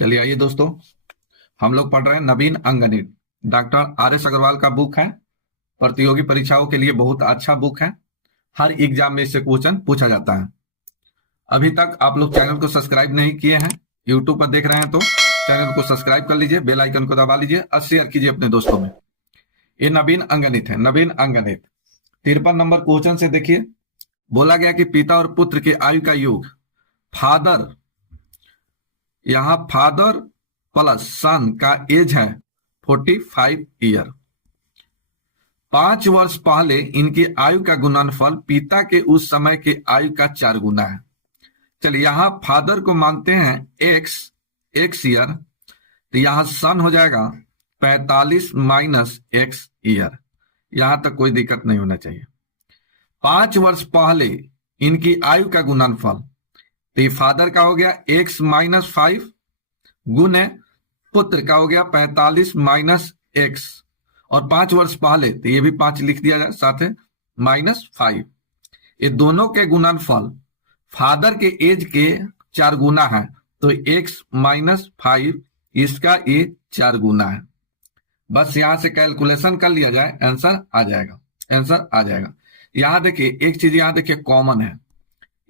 चलिए आइए दोस्तों, हम लोग पढ़ रहे हैं नवीन अंगणित। डॉक्टर आर एस अग्रवाल का बुक है। प्रतियोगी परीक्षाओं के लिए बहुत अच्छा बुक है। हर एग्जाम में इससे क्वेश्चन पूछा जाता है। अभी तक आप लोग चैनल को सब्सक्राइब नहीं किए हैं, यूट्यूब पर देख रहे हैं तो चैनल को सब्सक्राइब कर लीजिए, बेल आइकन को दबा लीजिए और शेयर कीजिए अपने दोस्तों में। ये नवीन अंगणित है, नवीन अंगणित 53 नंबर क्वेश्चन से देखिए। बोला गया कि पिता और पुत्र की आयु का योग, फादर, यहां फादर प्लस सन का एज है 45 ईयर। 5 वर्ष पहले इनकी आयु का गुणनफल पिता के उस समय के आयु का 4 गुना है। चलिए यहां फादर को मानते हैं एक्स ईयर, तो यहां सन हो जाएगा 45 माइनस एक्स ईयर। यहां तक कोई दिक्कत नहीं होना चाहिए। 5 वर्ष पहले इनकी आयु का गुणनफल, तो ये फादर का हो गया एक्स माइनस 5 गुने पुत्र का हो गया 45 माइनस एक्स, और 5 वर्ष पहले तो ये भी 5 लिख दिया जाए साथ है माइनस 5। ये दोनों के गुणनफल फादर के एज के 4 गुना है, तो एक्स माइनस 5 इसका ये 4 गुना है। बस यहां से कैलकुलेशन कर लिया जाए, आंसर आ जाएगा, आंसर आ जाएगा। यहां देखिए एक चीज, यहां देखिए कॉमन है।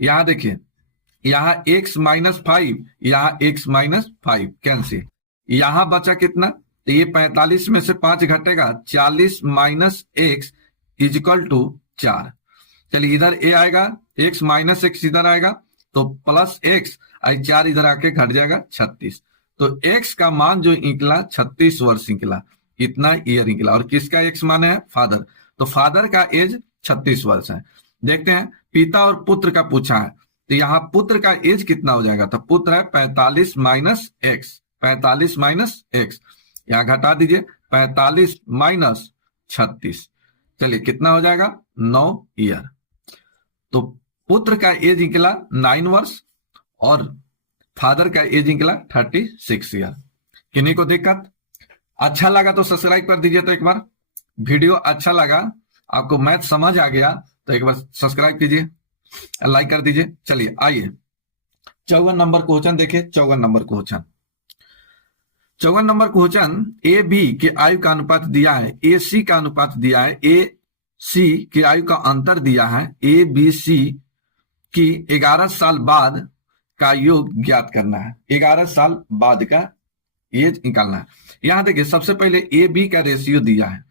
यहां देखिए यहां x माइनस 5, यहां x माइनस 5 कैंसिल। यहां बचा कितना, तो ये 45 में से 5 घटेगा, 40 माइनस एक्स इजिकल टू 4। चलिए इधर a आएगा, x माइनस एक्स इधर आएगा तो प्लस एक्स, 4 इधर आके घट जाएगा 36। तो x का मान जो निकला 36 वर्ष निकला, इतना ईयर निकला। और किसका x मान है, फादर, तो फादर का एज 36 वर्ष है। देखते हैं पिता और पुत्र का पूछा है, तो यहां पुत्र का एज कितना हो जाएगा, तो पुत्र है 45 माइनस एक्स, 45 माइनस एक्स, यहां घटा दीजिए 45 माइनस 36। चलिए कितना हो जाएगा, 9 ईयर। तो पुत्र का एज निकला 9 वर्ष और फादर का एज निकला 36 ईयर। किन्हीं को दिक्कत? अच्छा लगा तो सब्सक्राइब कर दीजिए। तो एक बार वीडियो अच्छा लगा, आपको मैथ समझ आ गया तो एक बार सब्सक्राइब कीजिए, लाइक कर दीजिए। चलिए आइए 54 नंबर क्वेश्चन देखिए। 54 number question, 54 number question, A B के आयु का अनुपात दिया है, ए सी का अनुपात दिया है, ए सी के आयु का अंतर दिया है, ए बी सी की 11 साल बाद का योग ज्ञात करना है। 11 साल बाद का एज निकालना है। यहां देखिए सबसे पहले ए बी का रेशियो दिया है,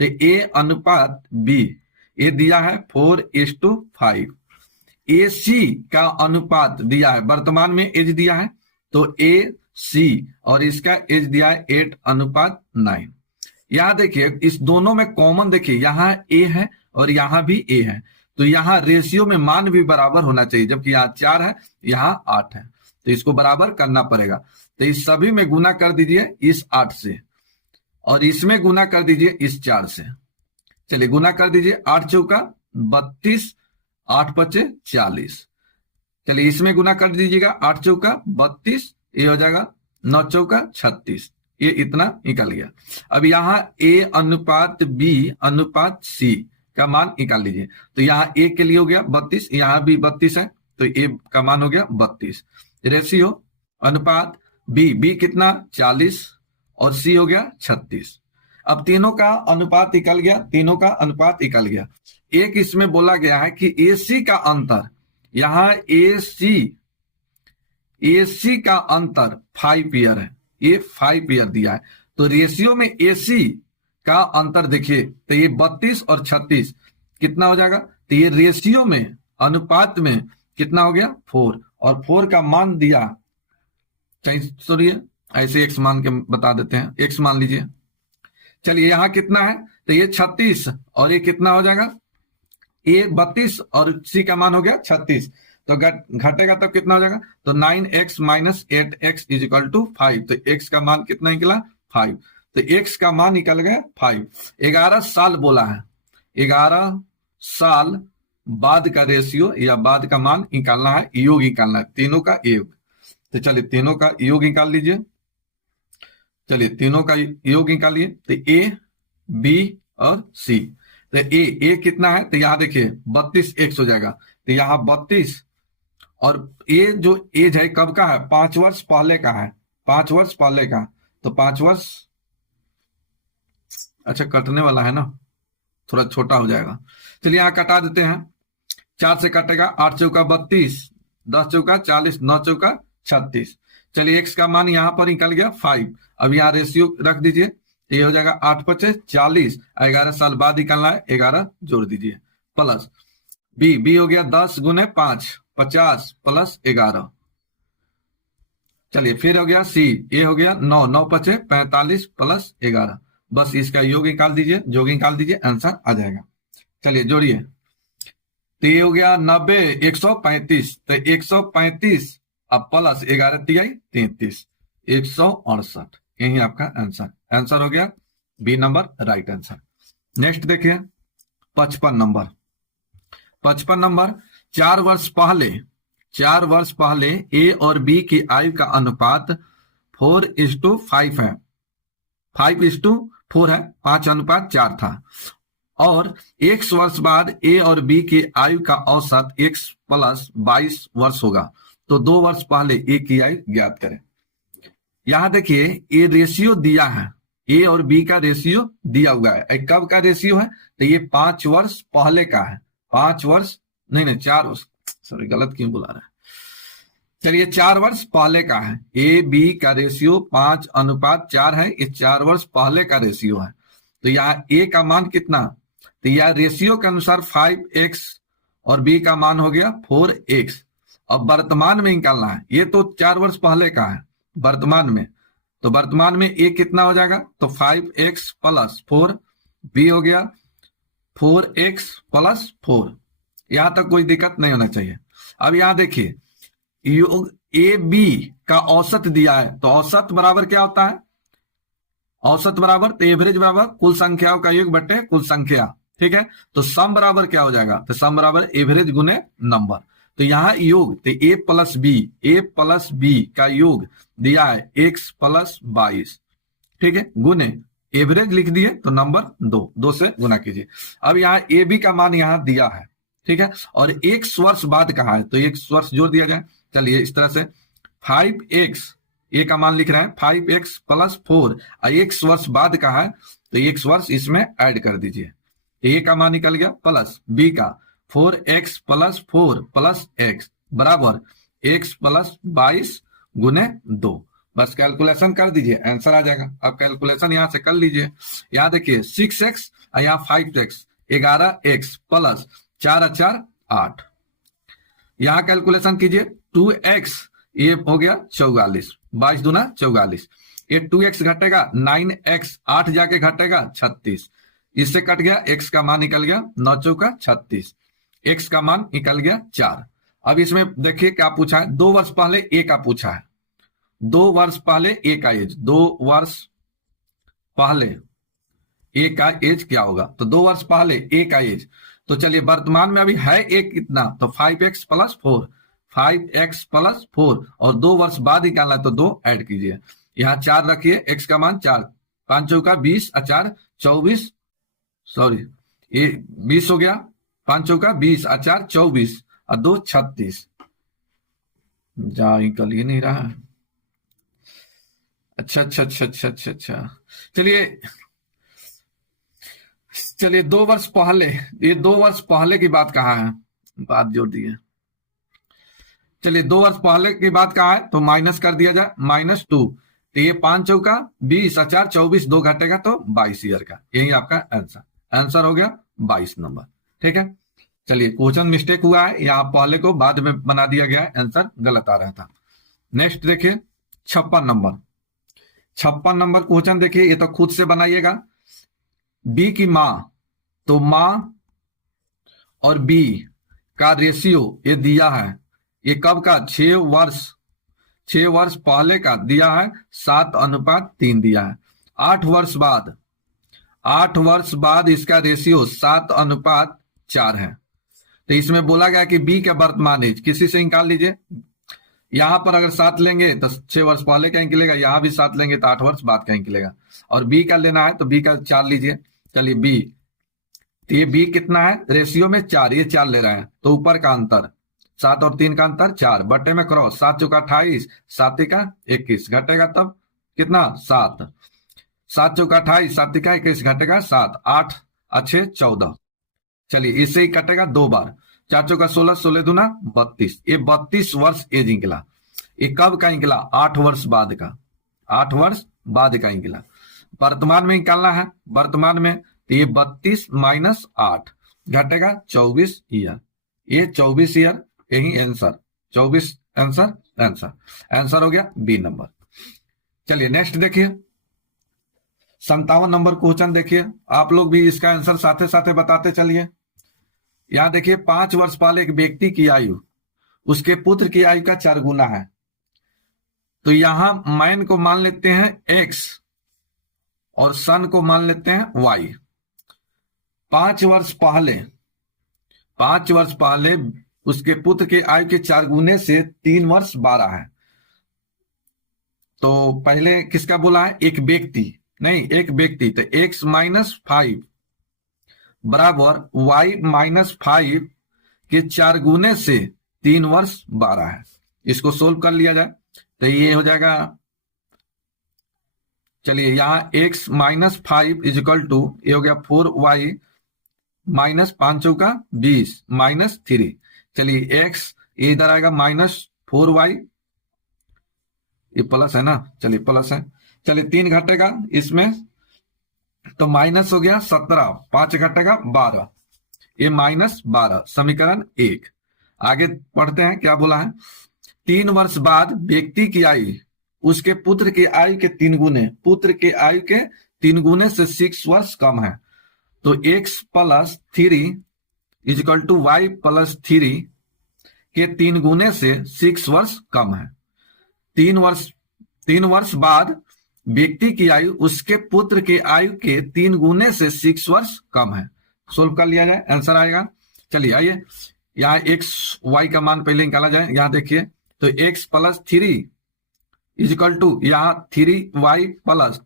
तो ए अनुपात बी ये दिया है 4:5। ए सी का अनुपात दिया है, वर्तमान में एज दिया है, तो ए सी और इसका एज दिया है 8:9। यहां देखिए इस दोनों में कॉमन देखिए, यहां ए है और यहां भी ए है, तो यहां रेशियो में मान भी बराबर होना चाहिए, जबकि यहां 4 है यहां 8 है, तो इसको बराबर करना पड़ेगा। तो इस सभी में गुना कर दीजिए इस 8 से, और इसमें गुना कर दीजिए इस 4 से। चलिए गुना कर दीजिए, 8 चौका 32, 8 पचे 40। चलिए इसमें गुना कर दीजिएगा, 8 चौका 32, ये हो जाएगा 9 चौका 36, ये इतना निकल गया। अब यहाँ ए अनुपात बी अनुपात सी का मान निकाल लीजिए। तो यहाँ ए के लिए हो गया 32, यहाँ भी 32 है, तो ए का मान हो गया 32। रेशियो अनुपात बी कितना 40 और सी हो गया 36। अब तीनों का अनुपात निकल गया, तीनों का अनुपात निकल गया। एक इसमें बोला गया है कि ए सी का अंतर, यहां ए सी का अंतर 5 ईयर है, ये 5 ईयर दिया है। तो रेशियो में ए सी का अंतर देखिए, तो ये 32 और 36 कितना हो जाएगा, तो ये रेशियो में अनुपात में कितना हो गया 4, और 4 का मान दिया, सुनिए ऐसे एक्स मान के बता देते हैं, एक्स मान लीजिए। चलिए यहां कितना है, तो ये 36 और ये कितना हो जाएगा, ये 32 और सी का मान हो गया 36, तो घटेगा तब कितना हो जाएगा, तो 9x minus 8x is equal to 5। तो x का मान कितना निकला 5, तो x का मान निकल गया 5। 11 साल बोला है, 11 साल बाद का रेशियो या बाद का मान निकालना है, योग निकालना है, तीनों का योग। तो चलिए तीनों का योग निकाल लीजिए। चलिए तीनों का योग निकालिए, तो ए बी और सी। तो ए कितना है, तो यहां देखिए 32x हो जाएगा, तो यहां 32, और ये जो एज है कब का है, 5 वर्ष पहले का है, 5 वर्ष पहले का, तो 5 वर्ष, अच्छा कटने वाला है ना, थोड़ा छोटा हो जाएगा। चलिए यहाँ कटा देते हैं, 4 से कटेगा, 8 चौका 32, 10 चौका 40, 9 चौका 36। चलिए एक्स का मान यहाँ पर निकल गया 5। अब यहाँ रेशियो रख दीजिए, ये हो जाएगा 8 पचे 40, 11 साल बाद निकलना है, 11 जोड़ दीजिए, प्लस बी हो गया 10 गुने 5 50 प्लस 11। चलिए फिर हो गया सी, ये हो गया 9 9 पचे 45 प्लस 11। बस इसका योग निकाल दीजिए, योग निकाल दीजिए, आंसर आ जाएगा। चलिए जोड़िए, तो ये हो गया 90 135, तो 135 अब प्लस 11 तिहाई 33, 168। यही आपका आंसर, आंसर हो गया B number right answer. Next देखिए 55 नंबर। 55 नंबर, 4 वर्ष पहले ए और बी की आयु का अनुपात 4:5 है, 5:4 है, 5:4 था। और x वर्ष बाद ए और बी की आयु का औसत x प्लस 22 वर्ष होगा, तो 2 वर्ष पहले ए की आयु ज्ञात करें। यहां देखिए ये रेशियो दिया है, ए और बी का रेशियो दिया हुआ है। कब का रेशियो है, तो ये 5 वर्ष पहले का है, 5 वर्ष नहीं 4 वर्ष, सॉरी गलत क्यों बुला रहा है। चलिए 4 वर्ष पहले का है, ए बी का रेशियो 5:4 है, ये 4 वर्ष पहले का रेशियो है। तो यहाँ ए का मान कितना, तो यह रेशियो के अनुसार 5x और बी का मान हो गया 4x। अब वर्तमान में निकालना है, ये तो 4 वर्ष पहले का है वर्तमान में, तो वर्तमान में ए कितना हो जाएगा, तो 5x प्लस 4, बी हो गया 4x प्लस 4। यहां तक कोई दिक्कत नहीं होना चाहिए। अब यहां देखिए योग ए बी का औसत दिया है, तो औसत बराबर क्या होता है, औसत बराबर तो एवरेज बराबर कुल संख्याओं का योग बटे कुल संख्या, ठीक है। तो सम बराबर क्या हो जाएगा, तो सम बराबर एवरेज गुने नंबर। तो यहाँ योग, तो ए प्लस बी का योग दिया है x प्लस 22, ठीक है, गुने एवरेज लिख दिए तो नंबर 2 से गुना कीजिए। अब यहाँ ए बी का मान यहाँ दिया है, ठीक है, और x वर्ष बाद कहा है, तो x वर्ष जोड़ दिया जाए। चलिए इस तरह से 5x, ए का मान लिख रहे हैं 5x प्लस 4, और x वर्ष बाद कहा है, तो x वर्ष इसमें ऐड कर दीजिए, ए का मान निकल गया प्लस बी का 4x प्लस 4 प्लस x बराबर x प्लस 22 गुने 2। बस कैलकुलेशन कर दीजिए, आंसर आ जाएगा। अब कैलकुलेशन यहां से कर लीजिए, यहां देखिए 6x और यहाँ 5x, 11x प्लस 4 4 8। यहां कैलकुलेशन कीजिए 2x, ये हो गया 44, 22 दूना 44, ये 2x घटेगा 9x, 8 जाके घटेगा 36, इससे कट गया, x का मान निकल गया 9 चौका 36, x का मान निकल गया 4। अब इसमें देखिए क्या पूछा है, 2 वर्ष पहले a का पूछा है, 2 वर्ष पहले a का एज, 2 वर्ष पहले a का एज क्या होगा, तो 2 वर्ष पहले a का एज, तो चलिए वर्तमान में अभी है a कितना, तो 5x प्लस 4, 5x प्लस 4, और 2 वर्ष बाद निकालना है तो 2 ऐड कीजिए, यहाँ 4 रखिए, x का मान 4, 5 चौका 20 और 4 24, सॉरी ये 20 हो गया, 5 चौका 20 और 4 24 और 2 36, जा निकल ही नहीं रहा। अच्छा, चलिए 2 वर्ष पहले, ये 2 वर्ष पहले की बात कहा है, बात जोड़ दिए। चलिए 2 वर्ष पहले की बात कहा है, तो माइनस कर दिया जाए, -2, तो ये 5 चौका 20 और 4 24, 2 घटेगा तो 22 ईयर का, यही आपका आंसर, आंसर हो गया 22 नंबर, ठीक है। चलिए क्वेश्चन मिस्टेक हुआ है, यहाँ पहले को बाद में बना दिया गया है, आंसर गलत आ रहा था। नेक्स्ट देखिए 56 नंबर। 56 नंबर क्वेश्चन देखिए, ये तो खुद से बनाइएगा। बी की माँ, तो माँ और बी का रेशियो ये दिया है, ये कब का, 6 वर्ष पहले का दिया है, 7:3 दिया है। 8 वर्ष बाद इसका रेशियो 7:4 है। तो इसमें बोला गया कि बी का वर्तमान एज किसी से निकाल लीजिए, यहां पर अगर 7 लेंगे तो 6 वर्ष पहले का निकलेगा, यहां भी 7 लेंगे तो 8 वर्ष बाद का निकलेगा, और बी का लेना है तो बी का 4 लीजिए। चलिए बी, तो ये बी कितना है, रेशियो में 4, ये 4 ले रहे हैं, तो ऊपर का अंतर 7 और 3 का अंतर 4, बटे में क्रॉस, 7 चौका 28, 7 का 21, घटेगा तब कितना 7, 7 चौका 28, 7 का 21, घटेगा 7, 8 अच्छे 14। चलिए इससे ही कटेगा 2 बार, 4 चौका 16, 16 दूना 32, ये 32 वर्ष एज निकला। ये कब का निकला? 8 वर्ष बाद का, 8 वर्ष बाद का निकला। वर्तमान में निकालना है, वर्तमान में तो ये 32 माइनस 8 घटेगा 24 ईयर, ये 24 ईयर, यही आंसर 24 आंसर, आंसर हो गया बी नंबर। चलिए नेक्स्ट देखिए 57 नंबर क्वेश्चन देखिए, आप लोग भी इसका आंसर साथे साथे बताते चलिए। यहां देखिए 5 वर्ष पहले एक व्यक्ति की आयु उसके पुत्र की आयु का 4 गुना है। तो यहां मैन को मान लेते हैं एक्स और सन को मान लेते हैं वाई। 5 वर्ष पहले उसके पुत्र के आयु के 4 गुने से 3 वर्ष 12 है। तो पहले किसका बोला है? एक व्यक्ति, नहीं एक व्यक्ति, तो x माइनस 5 बराबर y माइनस 5 के 4 गुने से 3 वर्ष 12 है। इसको सोल्व कर लिया जाए तो ये हो जाएगा, चलिए यहां x माइनस 5 इजिकल टू ये हो गया 4y माइनस 5 चौका 20 माइनस 3। चलिए x ये इधर आएगा माइनस 4y, ये प्लस है ना, चलिए प्लस है, चलिए 3 घटेगा इसमें तो माइनस हो गया 17, 5 घटेगा 12, ये माइनस 12, समीकरण 1। आगे पढ़ते हैं क्या बोला है। 3 वर्ष बाद व्यक्ति की आयु उसके पुत्र की आयु के 3 गुने, पुत्र के आयु के 3 गुने से 6 वर्ष कम है। तो x plus 3 equal to y plus 3 के 3 गुने से 6 वर्ष कम है। 3 वर्ष बाद व्यक्ति की आयु उसके पुत्र की आयु के 3 गुने से 6 वर्ष कम है। सोल्व कर लिया जाए, आंसर आएगा। चलिए आइए यहाँ एक्स वाई का मान पहले निकाला जाए। यहाँ देखिए तो x प्लस 3 इजिकल टू यहाँ 3y प्लस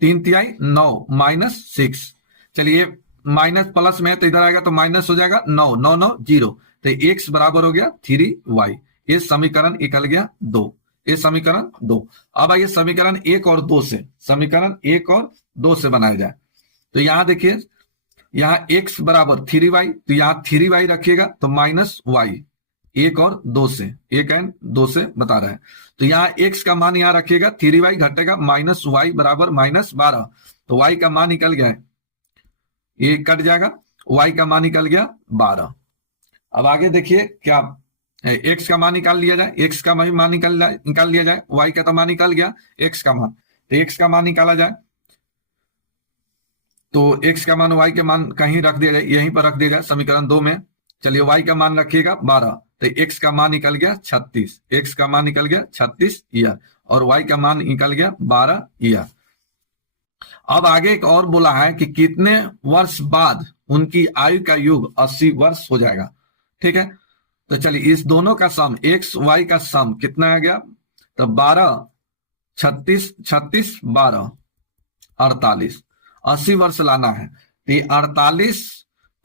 3 तिहाई 9 माइनस 6। चलिए माइनस प्लस में तो इधर आएगा तो माइनस हो जाएगा 9, 9 9 0, तो x बराबर हो गया 3y। ये समीकरण निकल गया 2, ये समीकरण 2। अब आइए समीकरण 1 और 2 से, समीकरण 1 और 2 से बनाया जाए। तो यहां देखिए यहाँ x बराबर 3y, तो यहाँ 3y रखिएगा तो माइनस y, 1 और 2 से, 1 एंड 2 से बता रहा है। तो यहाँ x का मान यहाँ रखिएगा, 3y घटेगा माइनस y बराबर माइनस 12, तो y का मान निकल गया है, ये कट जाएगा, y का मान निकल गया 12। अब आगे देखिए क्या x का मान निकाल लिया जाए, x का मान निकाल लिया जाए, y का तो मान निकल गया, x का मान, तो x का मान निकाला जाए तो x का मान y के मान कहीं रख दिया जाए, यहीं पर रख दिया जाए समीकरण 2 में। चलिए y का मान रखिएगा 12, तो x का मान निकल गया 36, x का मान निकल गया 36 ईयर और y का मान निकल गया 12 ईयर। अब आगे एक और बोला है कि कितने वर्ष बाद उनकी आयु का योग 80 वर्ष हो जाएगा। ठीक है, तो चलिए इस दोनों का सम x y का सम कितना आ गया, तो 12 36 36 12 48, 80 वर्ष लाना है। तो ये 48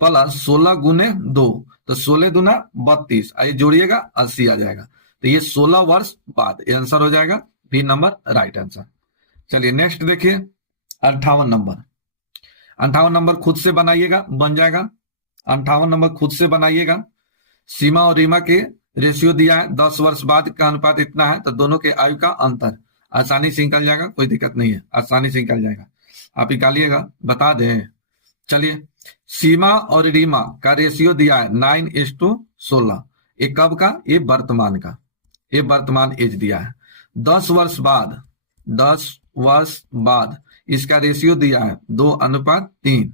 प्लस 16 गुने 2, तो 16 दूना 32, आइए जोड़िएगा 80 आ जाएगा। तो ये 16 वर्ष बाद, ये आंसर हो जाएगा बी नंबर राइट आंसर। चलिए नेक्स्ट देखिए 58 नंबर। 58 नंबर खुद से बनाइएगा, बन जाएगा। 58 नंबर खुद से बनाइएगा। सीमा और रीमा के रेशियो दिया है, 10 वर्ष बाद का अनुपात इतना है, तो दोनों के आयु का अंतर आसानी से निकल जाएगा, कोई दिक्कत नहीं है, आसानी से निकल जाएगा। आप निकालिएगा, बता दें। चलिए सीमा और रीमा का रेशियो दिया है 9:16, ये कब का? ये वर्तमान का, ये वर्तमान एज दिया है। 10 वर्ष बाद, 10 वर्ष बाद इसका रेशियो दिया है 2:3।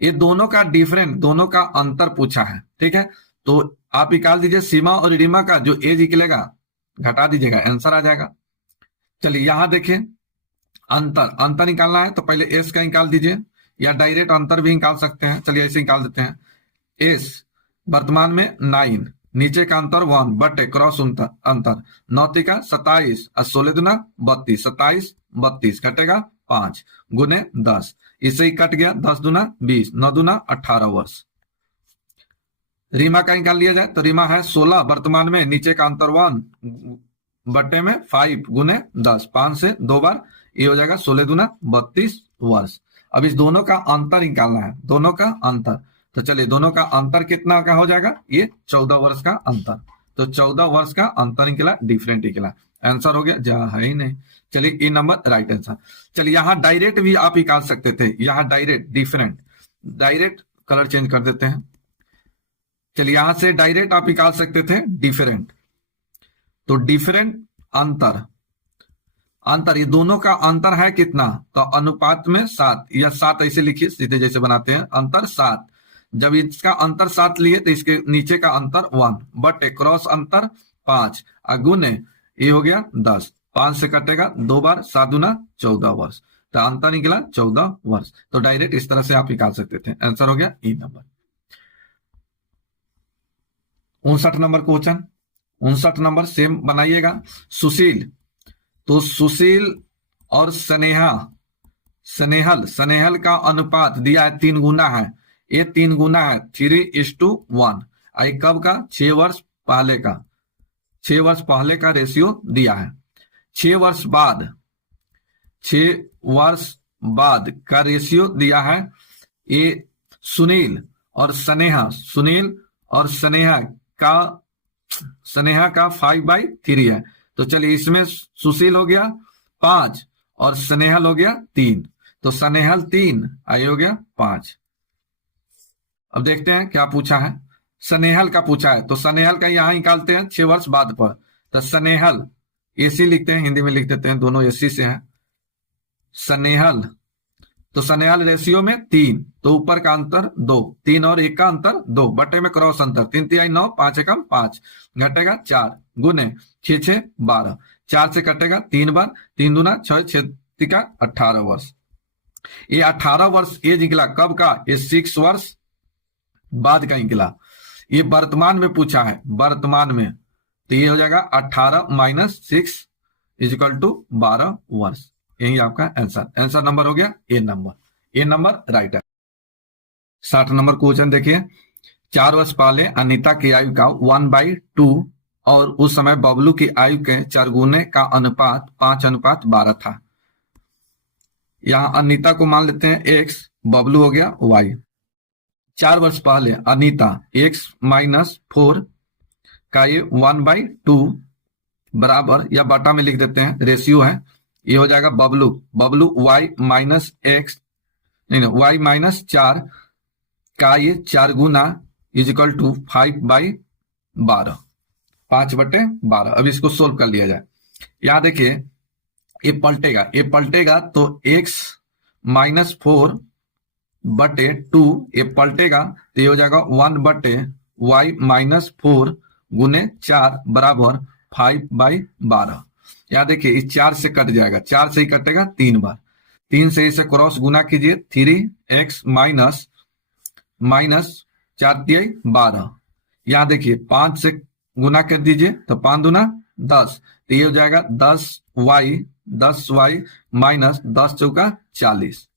ये दोनों का डिफरेंट, दोनों का अंतर पूछा है। ठीक है, तो आप निकाल दीजिए सीमा और रीमा का जो एज निकलेगा घटा दीजिएगा, आंसर आ जाएगा। चलिए यहां देखिए अंतर निकालना है तो पहले एस का निकाल दीजिए, या डायरेक्ट अंतर भी निकाल सकते हैं। चलिए ऐसे निकाल देते हैं। एस वर्तमान में 9, नीचे का अंतर 1 बटे क्रॉस अंतर 9 का 27 और 16 दूना 32, 27 32 कटेगा 5 गुने 10, इससे ही कट गया 10 दूना 20, 9 दूना 18 वर्ष। रीमा का निकाल लिया जाए तो रीमा है 16 वर्तमान में, नीचे का अंतर 1 बट्टे में 5 गुने 10, 5 से 2 बार, ये हो जाएगा 16 दूना 32 वर्ष। अब इस दोनों का अंतर निकालना है, दोनों का अंतर। तो चलिए दोनों का अंतर कितना का हो जाएगा, ये 14 वर्ष का अंतर। तो 14 वर्ष का अंतर निकला, डिफरेंट निकला। आंसर हो गया, जहां है ही नहीं। चलिए ए नंबर राइट आंसर। चलिए यहां डायरेक्ट भी आप निकाल सकते थे, यहां direct different, direct colour change कर देते हैं। चलिए यहां से डायरेक्ट आप निकाल सकते थे डिफरेंट, तो डिफरेंट अंतर, अंतर ये दोनों का अंतर है कितना, तो अनुपात में 7 या 7 ऐसे लिखिए सीधे जैसे बनाते हैं, अंतर 7। जब इसका अंतर 7 लिए तो इसके नीचे का अंतर 1 बट क्रॉस अंतर 5 गुने ये हो गया 10, 5 से कटेगा 2 बार, 7 दूना 14 वर्ष। तो अंतर निकला 14 वर्ष। तो डायरेक्ट इस तरह से आप निकाल सकते थे। आंसर हो गया E number. 59 number question, 59 number same बनाइएगा। सुशील, तो सुशील और स्नेहा, स्नेहल, स्नेहल का अनुपात दिया है 3 गुना है, ये 3 गुना है 3:1। आई कब का, 6 वर्ष पहले का, 6 वर्ष पहले का रेशियो दिया है। 6 वर्ष बाद, 6 वर्ष बाद का रेशियो दिया है। ये सुनील और स्नेहा, सुनील और स्नेहा का 5/3 है। तो चलिए इसमें सुशील हो गया 5 और स्नेहल हो गया 3, तो स्नेहल 3 आई हो गया 5। अब देखते हैं क्या पूछा है। स्नेहल का पूछा है, तो स्नेहल का यहां निकालते हैं 6 वर्ष बाद पर। तो स्नेहल एसी लिखते हैं, हिंदी में लिख देते हैं, दोनों एसी से हैं। स्नेहल, तो स्नेहल रेशियो में 3, तो ऊपर का अंतर 2, 3 और 1 का अंतर 2 बटे में क्रॉस अंतर 3 3 9, 5 एकम 5 घटेगा 4 गुने 6 6 12, 4 से कटेगा 3 बार, 3 दूना 6, 6 का 18 वर्ष। ये 18 वर्ष ये निकला कब का, ये 6 वर्ष बाद का निकला। ये वर्तमान में पूछा है, वर्तमान में, तो ये हो जाएगा 18 माइनस 6 इजिकल टू 12 वर्ष। यही आपका आंसर, आंसर नंबर हो गया ए नंबर, ए नंबर राइट है। 60 नंबर क्वेश्चन देखिए। 4 वर्ष पहले अनीता की आयु का 1/2 और उस समय बबलू की आयु के 4 गुने का अनुपात 5:12 था। यहां अनीता को मान लेते हैं x, बबलू हो गया y। 4 वर्ष पहले अनीता x माइनस 4 का ये 1/2 बराबर, या बटा में लिख देते हैं, रेशियो है, ये हो जाएगा Bablu, Bablu y minus x, नहीं y माइनस 4 का ये 4 गुना इजिकल टू 5/12, 5/12। अब इसको सोल्व कर लिया जाए। यहां देखिए ये पलटेगा, ये पलटेगा तो x माइनस 4 बटे 2 ये पलटेगा, तो ये हो जाएगा 1/y माइनस 4 गुने 4 बराबर 5/12। यहां देखिए इस 4 से कट जाएगा, 4 से ही कटेगा 3 बार, 3 से इसे क्रॉस गुना कीजिए, 3x माइनस 4 3 12। यहां देखिए 5 से गुना कर दीजिए, तो 5 दूना 10, तो ये हो जाएगा 10y माइनस 10 चौका 40।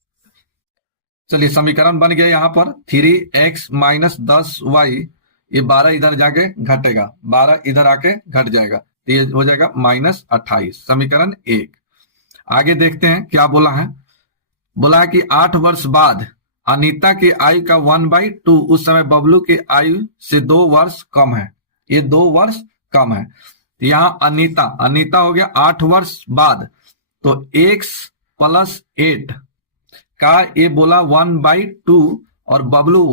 चलिए समीकरण बन गया यहाँ पर 3x माइनस 10y, ये 12 इधर जाके घटेगा, 12 इधर आके घट जाएगा, तो ये हो जाएगा -28। समीकरण 1। आगे देखते हैं क्या बोला है। बोला है कि 8 वर्ष बाद अनीता की आयु का 1/2 उस समय बबलू की आयु से 2 वर्ष कम है, ये 2 वर्ष कम है। यहाँ अनीता हो गया 8 वर्ष बाद, तो x + 8 का ये बोला 1/2 और बबलू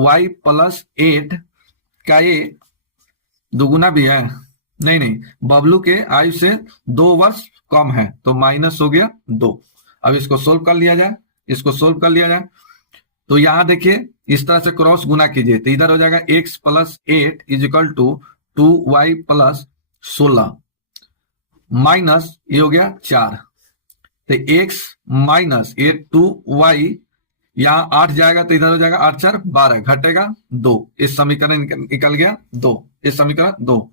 y + 8 का ये दुगुना भी है, नहीं बबलू के आयु से 2 वर्ष कम है, तो माइनस हो गया 2। अब इसको सोल्व कर लिया जाए, इसको सोल्व कर लिया जाए, तो यहां देखिए इस तरह से क्रॉस गुना कीजिए, तो इधर हो जाएगा x + 8 is equal to 2y + 16 minus ये हो गया 4, तो x माइनस ये 2y, यहाँ 8 जाएगा तो इधर हो जाएगा 8 4 12 घटेगा 2। इस समीकरण निकल गया 2, इस समीकरण 2।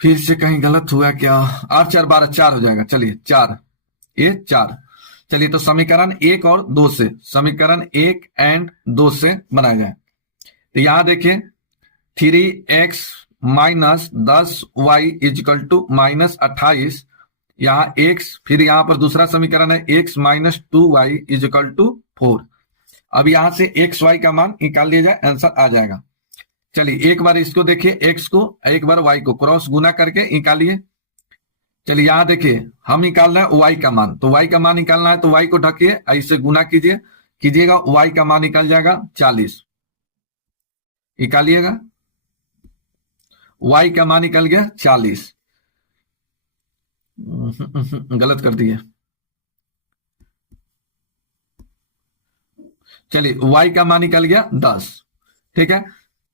फिर से कहीं गलत हुआ क्या, 8 4 12 4 हो जाएगा, चलिए 4 ये 4। चलिए तो समीकरण 1 और 2 से, समीकरण 1 एंड 2 से बनाया जाए। तो यहां देखिए 3x minus 10y is equal to minus 28, यहाँ x, फिर यहां पर दूसरा समीकरण है x minus 2y is equal to 4। अब यहां से एक्स वाई का मान निकाल लिया जाए, आंसर आ जाएगा। चलिए एक बार इसको देखिए, x को एक बार y को क्रॉस गुना करके निकालिए। चलिए यहां देखिए हम निकाल रहे हैं y का मान, तो y का मान निकालना है तो y को ढकिए, ऐसे गुना कीजिएगा, y का मान निकल जाएगा 40। निकालिएगा, y का मान निकल गया 40। गलत कर दिए। चलिए y का मान निकल गया 10। ठीक है,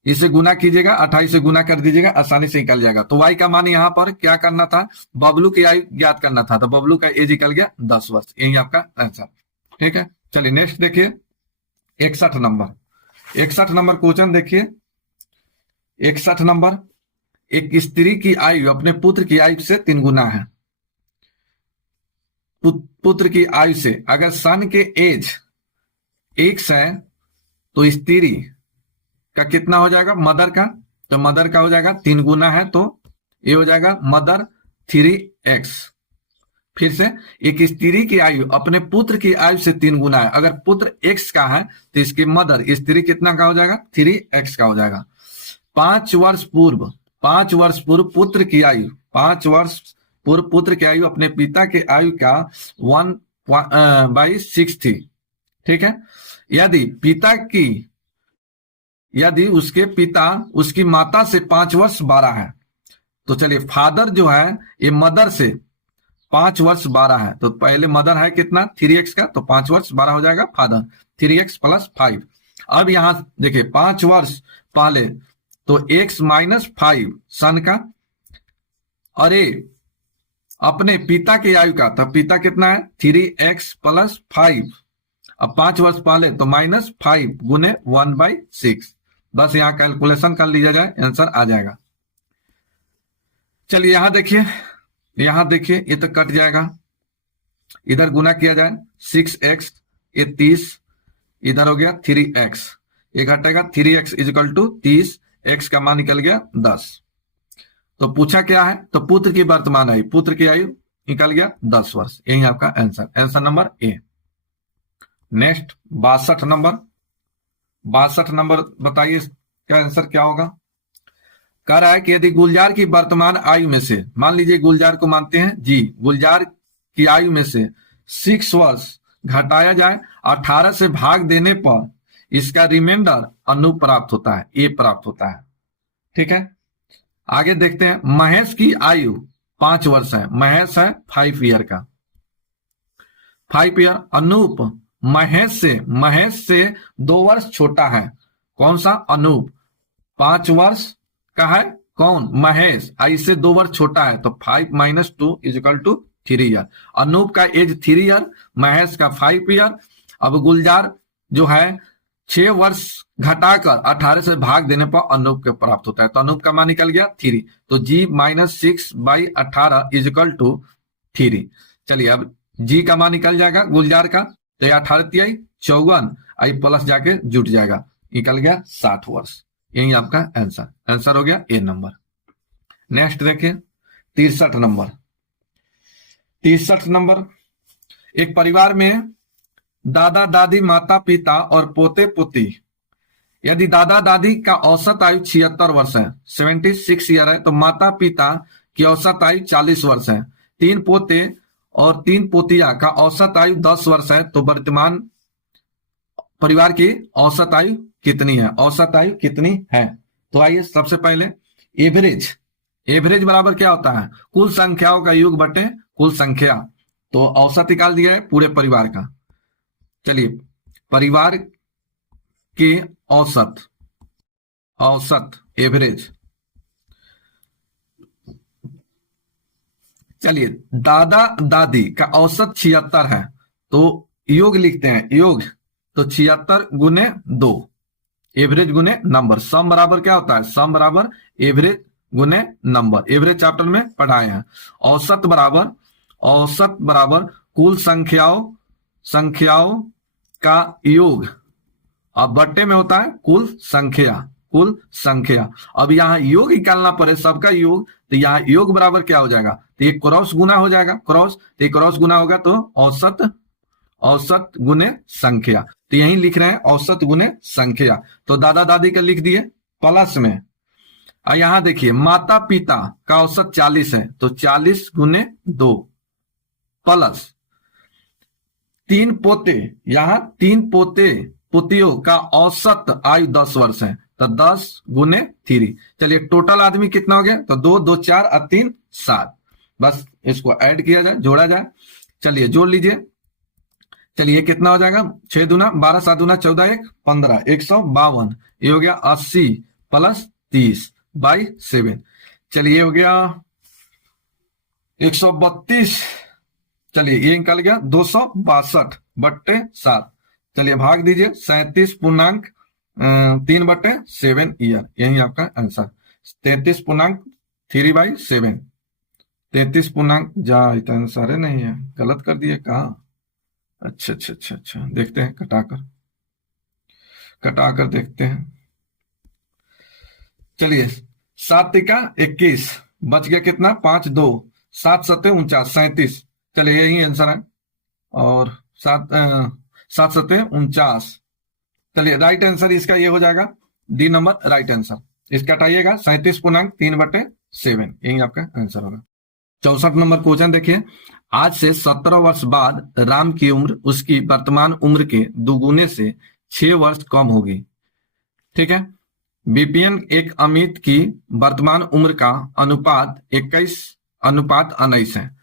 इसे गुना कीजिएगा, 28 से गुना कर दीजिएगा, आसानी से निकल जाएगा। तो y का मान यहाँ पर क्या करना था, बबलू की आयु ज्ञात करना था, तो बबलू का एज निकल गया 10 वर्ष। यही आपका आंसर। ठीक है, चलिए नेक्स्ट देखिए 61 नंबर। 61 नंबर क्वेश्चन देखिए। 61 नंबर, एक स्त्री की आयु अपने पुत्र की आयु से 3 गुना है। पुत्र की आयु से अगर सन के एज x है तो स्त्री का कितना हो जाएगा, मदर का, तो मदर का हो जाएगा 3 गुना है, तो ये हो जाएगा मदर 3x। फिर से एक स्त्री की आयु अपने पुत्र की आयु से 3 गुना है, अगर पुत्र x का है तो इसकी मदर स्त्री कितना का हो जाएगा, 3x का हो जाएगा। 5 वर्ष पूर्व पुत्र की आयु, 5 वर्ष पूर्व पुत्र की आयु अपने पिता के आयु का 1/6 थी। ठीक है, यदि उसके पिता उसकी माता से 5 वर्ष बड़ा है, तो चलिए फादर जो है ये मदर से 5 वर्ष बड़ा है, तो पहले मदर है कितना 3x का, तो 5 वर्ष बड़ा हो जाएगा फादर, 3x + 5। अब यहां देखिए 5 वर्ष पहले तो x - 5 सन का, अरे अपने पिता की आयु का, तो पिता कितना है 3x + 5। अब 5 वर्ष पहले तो -5 गुने 1/6। बस यहां कैलकुलेशन कर लिया जाए, आंसर आ जाएगा। चलिए यहां देखिए ये तो कट जाएगा, इधर गुना किया जाए 6x, ये 30, इधर हो गया 3x, ये घटेगा 3x इजिकल टू 30, x का मान निकल गया 10। तो पूछा क्या है, तो पुत्र की वर्तमान आयु, पुत्र की आयु निकल गया 10 वर्ष। यही आपका answer number A. Next 62 number बताइए क्या आंसर क्या होगा। कह रहा है कि यदि गुलजार की वर्तमान आयु में से, मान लीजिए गुलजार को मानते हैं जी, गुलजार की आयु में से 6 वर्ष घटाया जाए, 18 से भाग देने पर इसका रिमाइंडर अनु प्राप्त होता है, ए प्राप्त होता है। ठीक है, आगे देखते हैं। महेश की आयु 5 वर्ष है, महेश है 5 ईयर का, 5 ईयर। अनूप महेश से 2 वर्ष छोटा है, कौन सा, अनूप 5 वर्ष का है, कौन, महेश, इससे 2 वर्ष छोटा है, तो 5 - 2 इजिकल टू 3 ईयर। अनूप का एज 3 ईयर, महेश का 5 ईयर। अब गुलजार जो है 6 वर्ष घटाकर 18 से भाग देने पर अनूप के प्राप्त होता है, तो अनूप का मान निकल गया 3, तो g - 6/18 इजिकल टू 3। चलिए अब g का मान निकल जाएगा गुलजार का, तो 18 × 54, आई प्लस जाके जुट जाएगा, निकल गया 60 वर्ष। यही आपका आंसर हो गया ए नंबर। नेक्स्ट देखिए 63 नंबर। एक परिवार में दादा दादी, माता पिता और पोते पोती, यदि दादा दादी का औसत आयु 76 वर्ष है, 76 ईयर है, तो माता पिता की औसत आयु 40 वर्ष है। 3 पोते और 3 पोतिया का औसत आयु 10 वर्ष है, तो वर्तमान परिवार की औसत आयु कितनी है, औसत आयु कितनी है। तो आइए सबसे पहले एवरेज बराबर क्या होता है, कुल संख्याओं का योग बटे कुल संख्या, तो औसत निकाल दिया है पूरे परिवार का। चलिए परिवार की औसत एवरेज, चलिए दादा दादी का औसत 76 है, तो योग लिखते हैं, योग तो 76 गुने 2, एवरेज गुने नंबर। सम बराबर क्या होता है, सम बराबर एवरेज गुने नंबर, एवरेज चैप्टर में पढ़ाए हैं। औसत बराबर कुल संख्याओं का योग, अब बट्टे में होता है कुल संख्या, कुल संख्या। अब यहाँ योग निकालना पड़े सबका योग, तो यहाँ योग बराबर क्या हो जाएगा, तो ये क्रॉस गुना हो जाएगा, क्रॉस, तो ये क्रॉस गुना होगा तो औसत, औसत गुने संख्या। तो यही लिख रहे हैं औसत गुने संख्या। तो दादा दादी का लिख दिए प्लस में। और यहां देखिए माता पिता का औसत 40 है, तो 40 गुने 2 प्लस 3 पोते, यहां 3 पोते पोतियों का औसत आयु 10 वर्ष है, तो 10 गुने 3। चलिए टोटल आदमी कितना हो गया, तो 2 2 4 और 3 7। बस इसको ऐड किया जाए, जोड़ा जाए। चलिए जोड़ लीजिए। चलिए कितना हो जाएगा, 6 दूना 12, 7 दूना 14, 1 15, 152। ये हो गया 80 प्लस 30 बाई 7। चलिए ये हो गया 132। चलिए ये निकल गया 262 बट्टे 7। चलिए भाग दीजिए 37.3/7 ईयर, यही आपका आंसर। 33.3/7, 33 पूर्णांक जा आंसर है, नहीं है, गलत कर दिए कहा। अच्छा अच्छा अच्छा अच्छा, देखते हैं कटाकर, कटाकर देखते हैं। चलिए 7 तिका 21, बच गया कितना 5 2, 7 7 49 37। चलिए यही आंसर है। और 7 7 7 49। चलिए राइट आंसर इसका ये हो जाएगा, डी नंबर राइट आंसर। इसका हटाइएगा 37.3/7, यही आपका आंसर होगा। 64 नंबर क्वेश्चन देखिए, आज से 17 वर्ष बाद राम की उम्र उसकी वर्तमान उम्र के दुगुने से 6 वर्ष कम होगी। ठीक है, बीपीएन एक अमित की वर्तमान उम्र का अनुपात 21:19 है।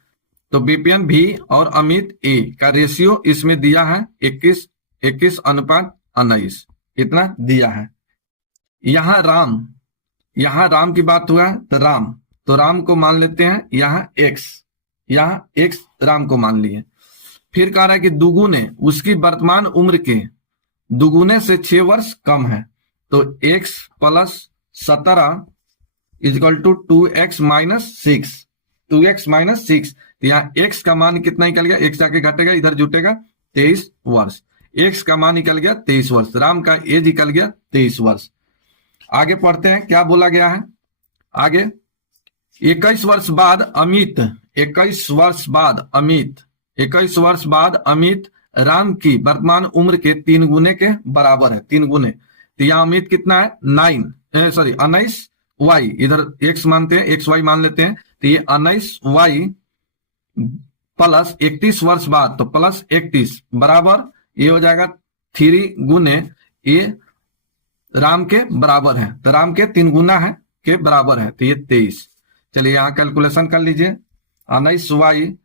तो बीपीएन भी और अमित ए का रेशियो इसमें दिया है 21:19, इतना दिया है। यहाँ राम की बात हुआ है, तो राम को मान लेते हैं यहाँ x राम को मान लिए। फिर कह रहा है कि दुगुने उसकी वर्तमान उम्र के दुगुने से 6 वर्ष कम है, तो x + 17 = 2x - 6, 2x - 6। तो यहाँ x का मान कितना निकल गया, x जाके घटेगा, इधर जुटेगा 23 वर्ष। x का मान निकल गया 23 वर्ष, राम का एज निकल गया 23 वर्ष। आगे पढ़ते हैं क्या बोला गया है आगे। 21 वर्ष बाद अमित 21 वर्ष बाद अमित राम की वर्तमान उम्र के 3 गुने के बराबर है, 3 गुने। तो यहाँ अमित कितना है 19y, इधर x मानते हैं, xy मान लेते हैं, तो ये 19y प्लस 31 वर्ष बाद, तो प्लस 31 बराबर ये हो जाएगा 3 गुने ये राम के बराबर है, तो राम के 3 गुना है के बराबर है, तो ये 23। चलिए यहां कैलकुलेशन कर लीजिए, 19y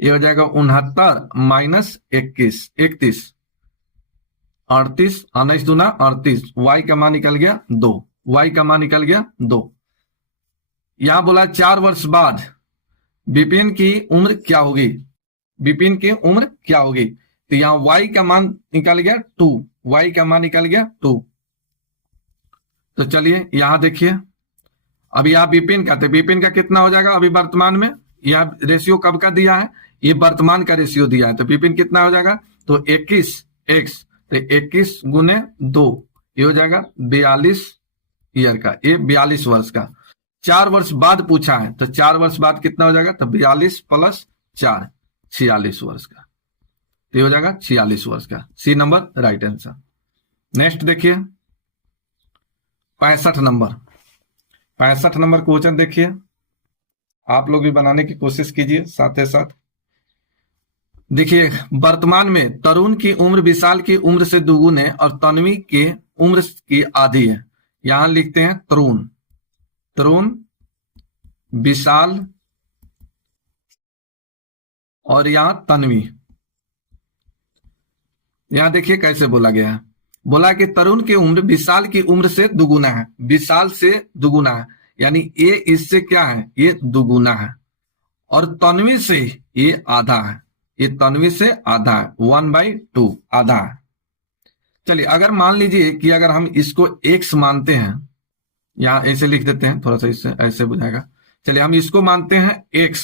ये हो जाएगा 69 - 21 31 38, 19 दूना 38, y का मान निकल गया 2, y का मान निकल गया 2। यहां बोला 4 वर्ष बाद विपिन की उम्र क्या होगी, विपिन की उम्र क्या होगी, तो यहां y का मान निकल गया 2, y का मान निकल गया 2। तो चलिए यहां देखिए, अब यहाँ विपिन का, तो विपिन का कितना हो जाएगा अभी वर्तमान में, यहाँ रेशियो कब का दिया है, ये वर्तमान का रेशियो दिया है, तो विपिन कितना हो जाएगा, तो 21x, तो 21 गुने 2 ये हो जाएगा 42 ईयर का, ये 42 वर्ष का। 4 वर्ष बाद पूछा है, तो 4 वर्ष बाद कितना हो जाएगा, तो 42 + 4 46 वर्ष का, तो ये हो जाएगा 46 वर्ष का, C number right answer. Next देखिए 65 नंबर क्वेश्चन देखिए, आप लोग भी बनाने की कोशिश कीजिए साथ ही साथ। देखिए वर्तमान में तरुण की उम्र विशाल की उम्र से दुगुने और तन्वी के उम्र की आधी है। यहां लिखते हैं तरुण विशाल और यहां तन्वी। यहां देखिए कैसे बोला गया है, बोला कि तरुण की उम्र विशाल की उम्र से दुगुना है, विशाल से दुगुना है, यानी ये इससे क्या है, ये दुगुना है, और तन्वी से ये आधा है, ये तन्वी से आधा है, 1/2 आधा है। चलिए अगर मान लीजिए कि अगर हम इसको x मानते हैं, यहां ऐसे लिख देते हैं, थोड़ा सा इससे ऐसे बुझाएगा। चलिए हम इसको मानते हैं x,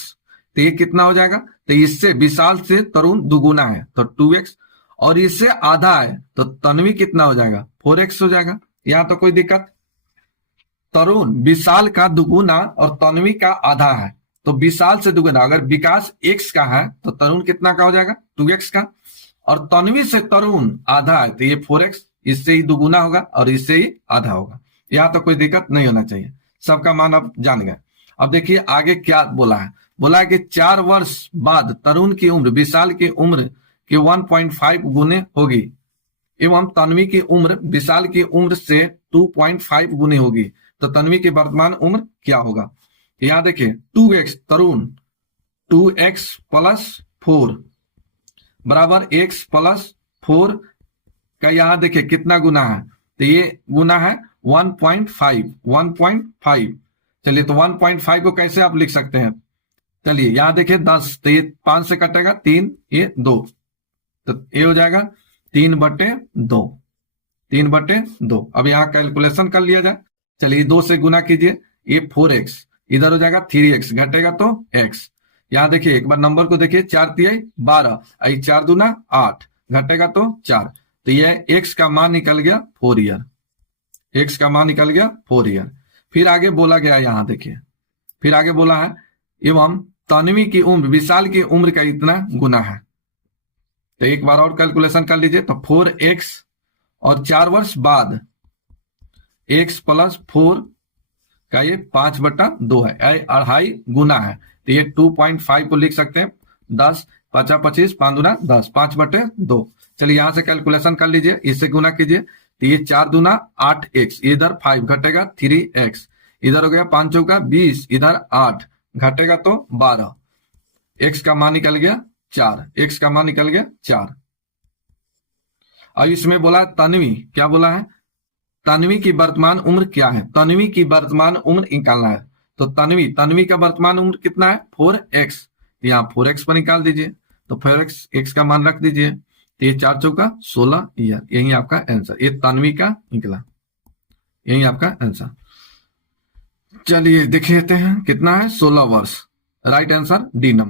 तो ये कितना हो जाएगा, तो इससे विशाल से तरुण दुगुना है, तो 2x, और इससे आधा है तो तन्वी कितना हो जाएगा 4x हो जाएगा। यहां तो कोई दिक्कत। तरुण विशाल का दुगुना और तन्वी का आधा है, तो विशाल से दुगुना। अगर विकास x का है तो तरुण कितना का हो जाएगा 2x का, और तन्वी से तरुण आधा है तो ये 4x, इससे ही दुगुना होगा और इससे ही आधा होगा। यहां तो कोई दिक्कत नहीं होना चाहिए, सबका मान आप जान गए। अब देखिए आगे क्या बोला है। बोला है कि 4 वर्ष बाद तरुण की उम्र विशाल की उम्र के 1.5 गुने होगी, एवं तन्वी की उम्र विशाल की उम्र से 2.5 गुने होगी, तो तन्वी की वर्तमान उम्र क्या होगा। यहां देखिए 2x तरुण 2x प्लस 4 बराबर x प्लस 4 का यहां देखिए कितना गुना है, तो ये गुना है 1.5। चलिए तो 1.5 को कैसे आप लिख सकते हैं। चलिए यहां देखिए 10, तो ये 5 से कटेगा 3, ये 2, तो ये हो जाएगा 3/2। 3/2। अब यहां कैलकुलेशन कर लिया जाए। चलिए 2 से गुना कीजिए, ये 4x, इधर हो जाएगा 3x, घटेगा तो x। यहां देखिए एक बार नंबर को देखिए, 4×3 12, 4×2 8, घटेगा तो 4, तो यह x का मान निकल गया 4 ईयर। x का मान निकल गया 4 ईयर। फिर आगे बोला गया, यहां देखिए फिर आगे बोला है एवं तन्वी की उम्र विशाल की उम्र का इतना गुना है। तो एक बार और कैलकुलेशन कर लीजिए, तो 4x और 4 वर्ष बाद x प्लस 4 का ये 5/2 है, 2.5 गुना है, तो ये 2.5 को लिख सकते हैं 10, 5 25, 5×2 10, 5/2। चलिए यहां से कैलकुलेशन कर लीजिए, इससे गुना कीजिए, तो ये 4×2 8x, इधर 5 घटेगा 3x, इधर हो गया 5×4 20, इधर 8 घटेगा तो 12, x का मान निकल गया 4, x का मान निकल गया 4। अब इसमें बोला तन्वी, क्या बोला है, तन्वी की वर्तमान उम्र क्या है, तन्वी की वर्तमान उम्र निकालना है। तो तन्वी का वर्तमान उम्र कितना है 4x, यहाँ 4x पर निकाल दीजिए, तो 4x x का मान रख दीजिए, तो ये 4×4 16 ईयर, यही आपका आंसर, ये तन्वी का निकला, यही आपका आंसर। चलिए देख लेते हैं कितना है 16 वर्ष। Right answer D number.